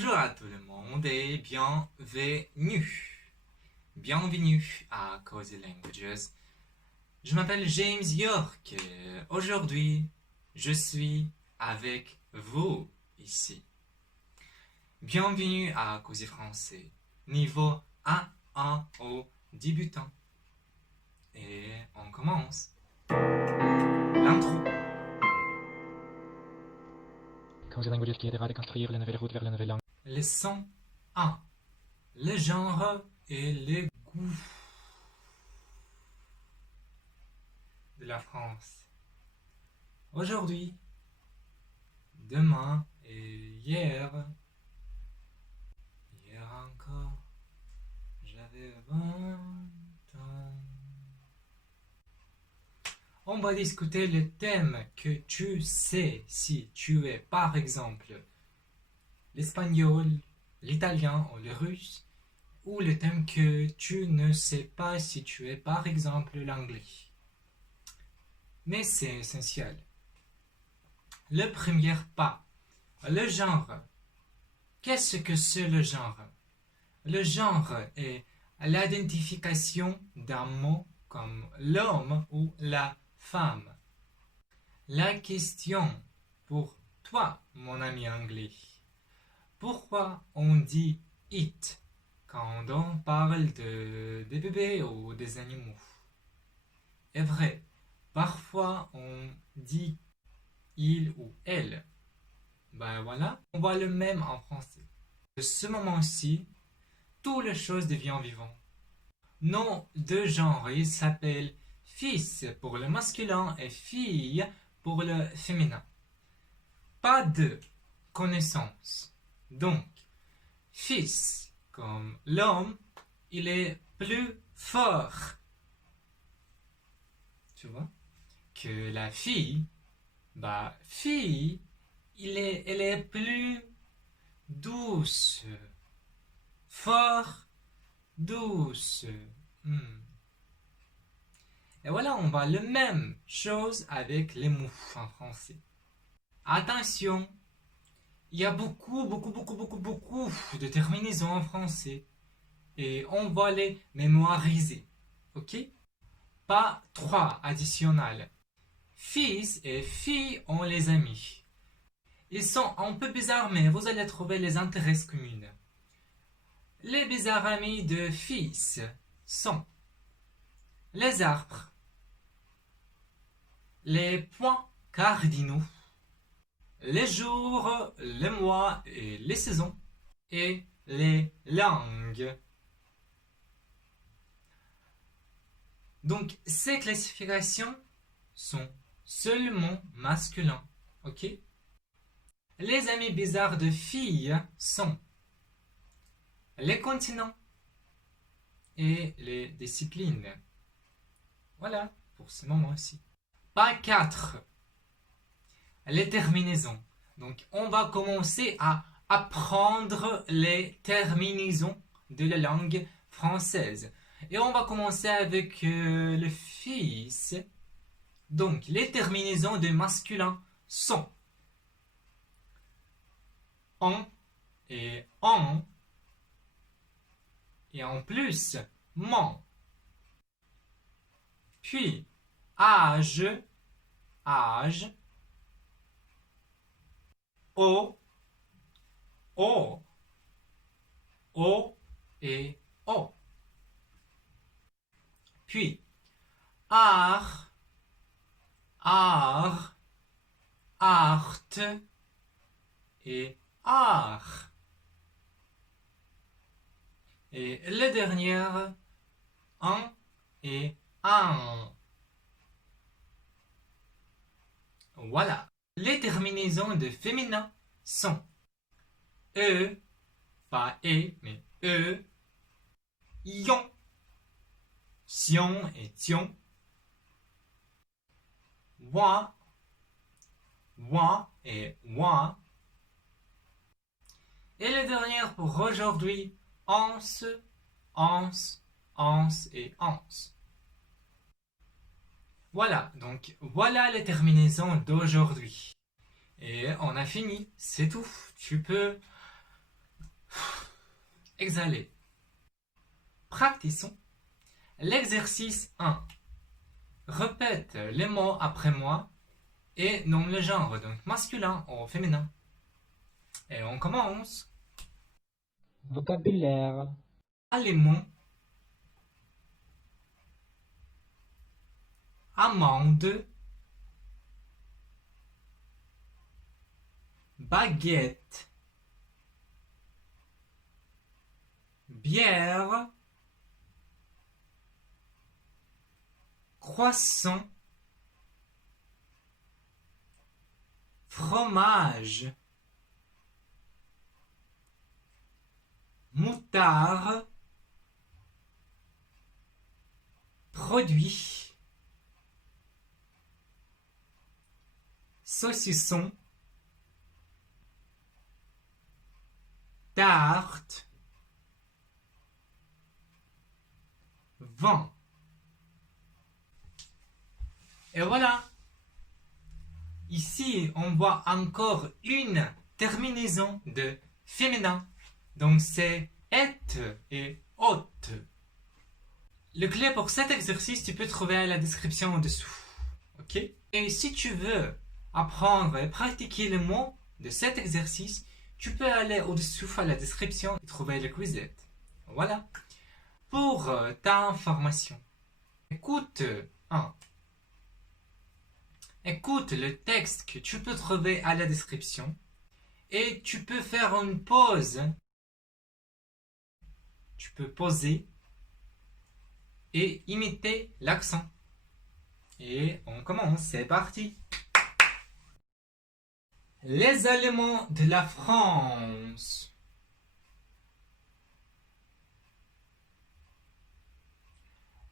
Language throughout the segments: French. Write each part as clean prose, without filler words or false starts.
Bonjour à tout le monde et bienvenue. Bienvenue à Cozy Languages. Je m'appelle James York. Aujourd'hui, je suis avec vous ici. Bienvenue à Cozy Français, niveau A1 au débutant. Et on commence. L'intro. Cozy Languages qui aidera à déconstruire les nouvelles routes vers la nouvelle langue. Leçon 1. Le genre et les goûts de la France. Aujourd'hui, demain et hier. Hier encore, j'avais 20 ans. On va discuter le thème que tu sais si tu es par exemple l'espagnol, l'italien ou le russe, ou le thème que tu ne sais pas si tu es par exemple l'anglais. Mais c'est essentiel. Le premier pas, le genre. Qu'est-ce que c'est le genre? Le genre est l'identification d'un mot comme l'homme ou la femme. La question pour toi, mon ami anglais, pourquoi on dit it quand on parle des bébés ou des animaux? Est vrai, parfois on dit il ou elle. Ben voilà, on voit le même en français. De ce moment-ci, toutes les choses deviennent vivantes. Nom de genre, il s'appelle fils pour le masculin et fille pour le féminin. Pas de connaissance. Donc, fils, comme l'homme, il est plus fort. Tu vois? Que la fille, fille, elle est plus douce. Fort, douce. Et voilà, on voit la même chose avec les mots en français. Attention, il y a beaucoup de terminaisons en français. Et on va les mémoriser. Ok? Pas 3 additionnels. Fils et filles ont les amis. Ils sont un peu bizarres, mais vous allez trouver les intérêts communs. Les bizarres amis de fils sont les arbres, les points cardinaux, les jours, les mois et les saisons, et les langues. Donc, ces classifications sont seulement masculins, ok? Les amis bizarres de filles sont les continents et les disciplines. Voilà, pour ce moment-ci. Pas 4. Les terminaisons. Donc, on va commencer à apprendre les terminaisons de la langue française. Et on va commencer avec le fils. Donc, les terminaisons de masculin sont en et en. Et en plus, mon. Puis, âge, âge. O et O. Puis, art, art et art. Et le dernier, un et un. Voilà. Les terminaisons de féminin sont e, pas e, mais e, ion, sion et tion, wa et wa. Et le dernier pour aujourd'hui, ans et ans. Voilà, donc voilà les terminaisons d'aujourd'hui. Et on a fini, c'est tout. Tu peux exhaler. Practisons. L'exercice 1. Répète les mots après moi et nomme le genre, donc masculin ou féminin. Et on commence. Vocabulaire. Aliment. Amande. Baguette. Bière. Croissant. Fromage. Moutarde. Produit. Saucisson. Tarte. Vent. Et voilà. Ici, on voit encore une terminaison de féminin. Donc c'est et et hôte. Le clé pour cet exercice, tu peux trouver à la description en dessous. Ok? Et si tu veux apprendre et pratiquer les mots de cet exercice, tu peux aller au-dessous à la description et trouver le Quizlet. Voilà. Pour ta information, écoute Écoute le texte que tu peux trouver à la description et tu peux faire une pause. Tu peux poser et imiter l'accent. Et on commence, c'est parti. Les aliments de la France.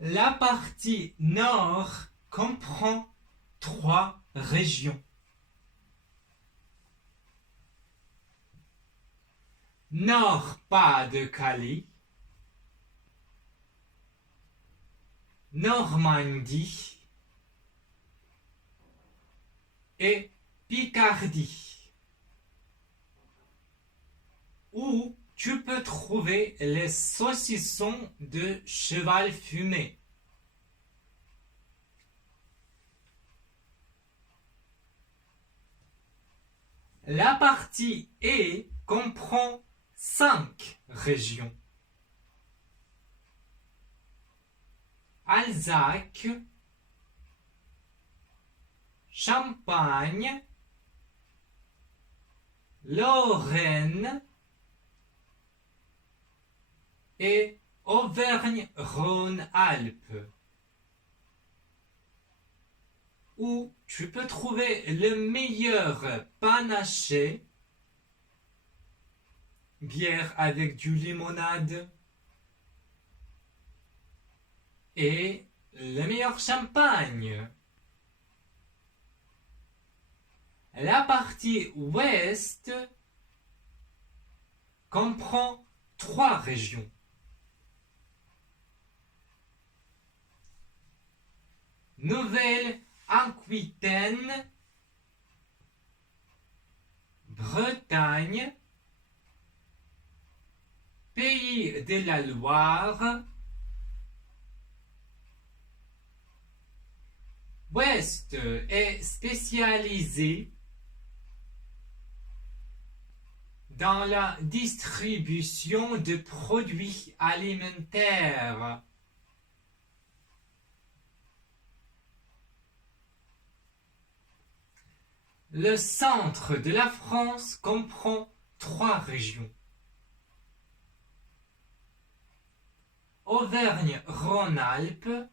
La partie nord comprend 3 régions. Nord-Pas-de-Calais, Normandie et Picardie, où tu peux trouver les saucissons de cheval fumé. La partie E comprend 5 régions. Alsace, Champagne, Lorraine et Auvergne-Rhône-Alpes, où tu peux trouver le meilleur panaché, bière avec du limonade, et le meilleur champagne. La partie ouest comprend 3 régions. Nouvelle-Aquitaine, Bretagne, Pays de la Loire, Ouest est spécialisé dans la distribution de produits alimentaires. Le centre de la France comprend 3 régions. Auvergne-Rhône-Alpes,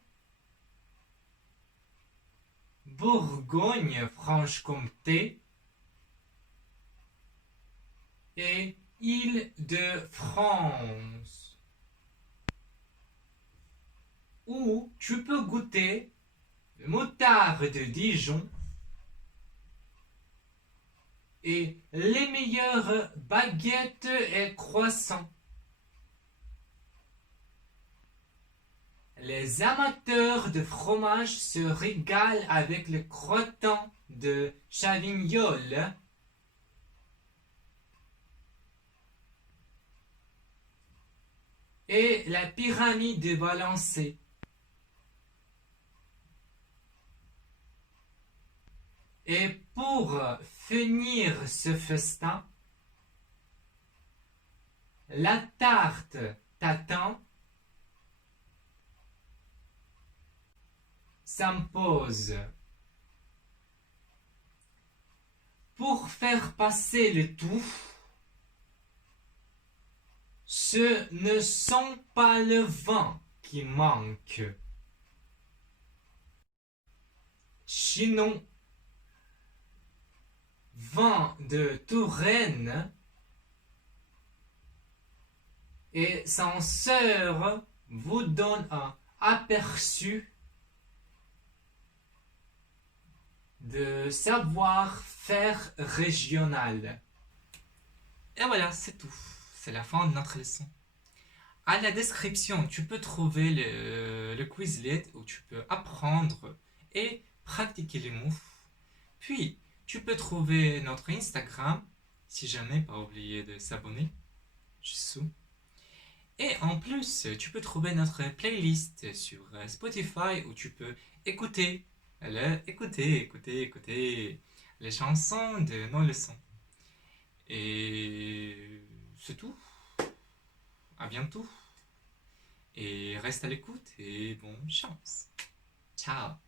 Bourgogne-Franche-Comté et Île-de-France, où tu peux goûter le moutarde de Dijon et les meilleures baguettes et croissants. Les amateurs de fromage se régalent avec le crottin de Chavignoles. et la pyramide balancée. Et pour finir ce festin, la tarte tatin s'impose. Pour faire passer le tout, ce ne sont pas le vin qui manque. Chinon, vin de Touraine et son sœur vous donne un aperçu de savoir-faire régional. Et voilà, c'est tout. C'est la fin de notre leçon. À la description, tu peux trouver le Quizlet où tu peux apprendre et pratiquer les mots. Puis, tu peux trouver notre Instagram, si jamais, pas oublier de s'abonner, juste sous. Et en plus, tu peux trouver notre playlist sur Spotify où tu peux écouter les chansons de nos leçons. Et c'est tout. À bientôt. Et reste à l'écoute et bonne chance. Ciao.